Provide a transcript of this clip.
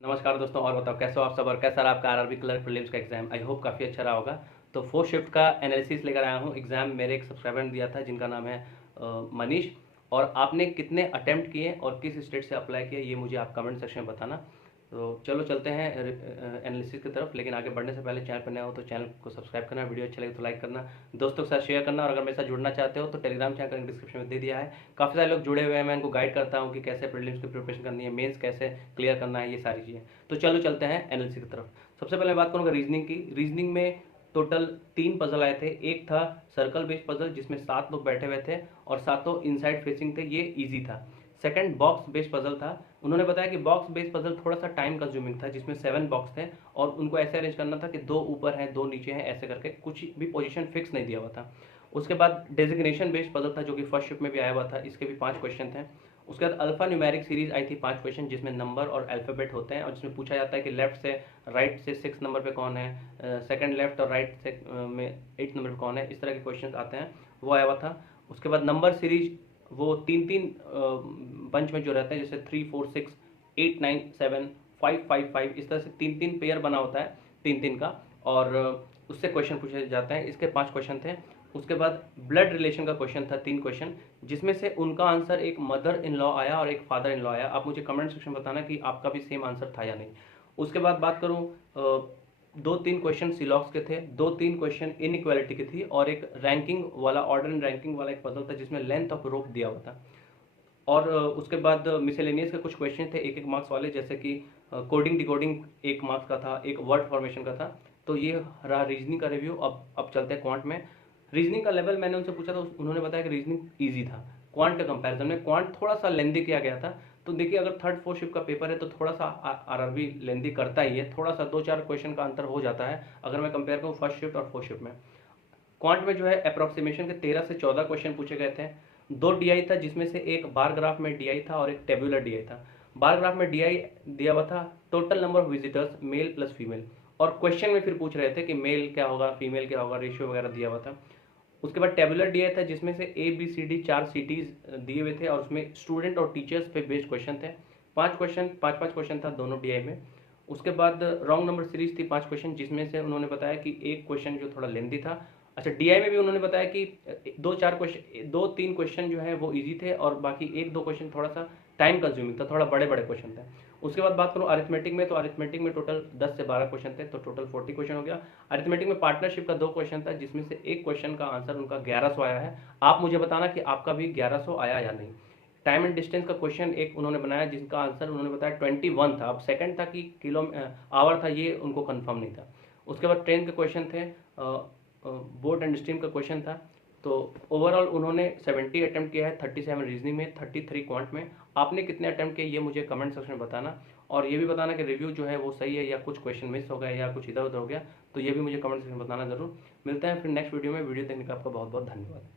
नमस्कार दोस्तों। और बताओ कैसे हो आप सब और कैसा रहा आपका आरआरबी क्लर्क प्रीलिम्स का एग्जाम। आई होप काफ़ी अच्छा रहा होगा। तो फोर्थ शिफ्ट का एनालिसिस लेकर आया हूँ। एग्जाम मेरे एक सब्सक्राइबर ने दिया था जिनका नाम है मनीष। और आपने कितने अटेम्प्ट किए और किस स्टेट से अप्लाई किया ये मुझे आप कमेंट सेक्शन में बताना। तो चलो चलते हैं एनालिसिस की तरफ। लेकिन आगे बढ़ने से पहले चैनल पर नया हो तो चैनल को सब्सक्राइब करना, वीडियो अच्छा लगे तो लाइक करना, दोस्तों के साथ शेयर करना। और अगर मेरे साथ जुड़ना चाहते हो तो टेलीग्राम चैनल का डिस्क्रिप्शन में दे दिया है। काफ़ी सारे लोग जुड़े हुए हैं, मैं इनको गाइड करता हूँ कि कैसे प्रीलिम्स की प्रिपरेशन करनी है, मेंस कैसे क्लियर करना है, ये सारी चीज़ें। तो चलो चलते हैं एनालिसिस की तरफ। सबसे पहले मैं बात करूँगा रीजनिंग की। रीजनिंग में टोटल 3 पजल आए थे। एक था सर्कल बेस्ड पजल जिसमें 7 लोग बैठे हुए थे और सातों इनसाइड फेसिंग थे, ये ईजी था। सेकंड बॉक्स बेस्ड पजल था। उन्होंने बताया कि बॉक्स बेस्ड पजल थोड़ा सा टाइम कंज्यूमिंग था, जिसमें 7 बॉक्स थे और उनको ऐसे अरेंज करना था कि 2 ऊपर हैं 2 नीचे हैं, ऐसे करके कुछ भी पोजीशन फिक्स नहीं दिया हुआ था। उसके बाद डेजिग्नेशन बेस्ड पजल था जो कि फर्स्ट शिफ्ट में भी आया हुआ था, इसके भी 5 क्वेश्चन थे। उसके बाद अल्फा न्यूमेरिक सीरीज आई थी 5 क्वेश्चन, जिसमें नंबर और अल्फाबेट होते हैं और जिसमें पूछा जाता है कि लेफ्ट से राइट से 6 नंबर पे कौन है, सेकंड लेफ्ट और राइट से में 8 नंबर पे कौन है, इस तरह के क्वेश्चन आते हैं, वो आया हुआ था। उसके बाद नंबर सीरीज वो 3-3 बंच में जो रहते हैं, जैसे 3, 4, 6, 8, 9, 7, 5, 5, 5, इस तरह से 3-3 पेयर बना होता है 3-3 का। और उससे क्वेश्चन पूछे जाते हैं। इसके 5 क्वेश्चन थे। उसके बाद ब्लड रिलेशन का क्वेश्चन था 3 क्वेश्चन, जिसमें से उनका आंसर एक मदर इन लॉ आया और एक फादर इन लॉ आया। आप मुझे कमेंट सेक्शन में बताना कि आपका भी सेम आंसर था या नहीं। उसके बाद बात करूँ, 2-3 क्वेश्चन सिलॉक्स के थे, 2-3 क्वेश्चन इनइक्वालिटी की थी और एक रैंकिंग वाला, ऑर्डर एंड रैंकिंग वाला एक पजल था जिसमें लेंथ ऑफ रोप दिया हुआ था। और उसके बाद मिसेलेनियस के कुछ क्वेश्चन थे 1-1 मार्क्स वाले, जैसे कि कोडिंग डिकोडिंग 1 मार्क्स का था, एक वर्ड फॉर्मेशन का था। तो ये रहा रीजनिंग का रिव्यू। अब चलते हैं क्वांट में। रीजनिंग का लेवल मैंने उनसे पूछा था, उन्होंने बताया कि रीजनिंग ईजी था। क्वांट के कंपैरिजन में क्वांट थोड़ा सा लेंदी किया गया था। तो देखिए, अगर थर्ड फोर्थ शिफ्ट का पेपर है तो थोड़ा सा आरआरबी लेंदी करता ही है, थोड़ा सा 2-4 क्वेश्चन का अंतर हो जाता है अगर मैं कंपेयर करूँ फर्स्ट शिफ्ट और फोर्थ शिफ्ट में। क्वांट में जो है अप्रोक्सीमेशन के 13 से 14 क्वेश्चन पूछे गए थे। 2 डीआई था, जिसमें से एक बार ग्राफ में डीआई था और एक टेबुलर डीआई था। बार ग्राफ में डीआई दिया हुआ था total number of visitors male plus female, और क्वेश्चन में फिर पूछ रहे थे कि मेल क्या होगा फीमेल क्या होगा, रेशियो वगैरह दिया हुआ था। उसके बाद टेबुलर डीआई था जिसमें से A B C D 4 cities दिए हुए थे और उसमें स्टूडेंट और टीचर्स पे बेस्ड क्वेश्चन थे। 5 क्वेश्चन था दोनों डीआई में। उसके बाद रॉन्ग नंबर सीरीज थी 5 क्वेश्चन, जिसमें से उन्होंने बताया कि एक क्वेश्चन जो थोड़ा लेंदी था। अच्छा, डीआई में भी उन्होंने बताया कि 2-3 क्वेश्चन जो है वो इजी थे और बाकी 1-2 क्वेश्चन थोड़ा सा टाइम कंज्यूमिंग था, थोड़ा बड़े बड़े क्वेश्चन थे। उसके बाद बात करूँ अरिथमेटिक में, तो अरिथमेटिक में टोटल 10 से 12 क्वेश्चन थे, तो टोटल 40 क्वेश्चन हो गया। अरिथमेटिक में पार्टनरशिप का 2 क्वेश्चन था, जिसमें से एक क्वेश्चन का आंसर उनका 1100 आया है। आप मुझे बताना कि आपका भी 1100 आया या नहीं। टाइम एंड डिस्टेंस का क्वेश्चन एक उन्होंने बनाया जिसका आंसर उन्होंने बताया 21 था। अब सेकंड था कि किलो आवर था, ये उनको कंफर्म नहीं था। उसके बाद ट्रेन के क्वेश्चन थे, बोर्ड एंड स्ट्रीम का क्वेश्चन था। तो ओवरऑल उन्होंने 70 अटेम्प्ट किया है, 37 रीजनिंग में, 33 क्वांट में। आपने कितने अटेम्प्ट किए ये मुझे कमेंट सेक्शन में बताना। और ये भी बताना कि रिव्यू जो है वो सही है या कुछ क्वेश्चन मिस हो गया या कुछ इधर उधर हो गया, तो ये भी मुझे कमेंट सेक्शन में बताना जरूर। मिलते हैं फिर नेक्स्ट वीडियो में। वीडियो देखने का आपका बहुत बहुत धन्यवाद।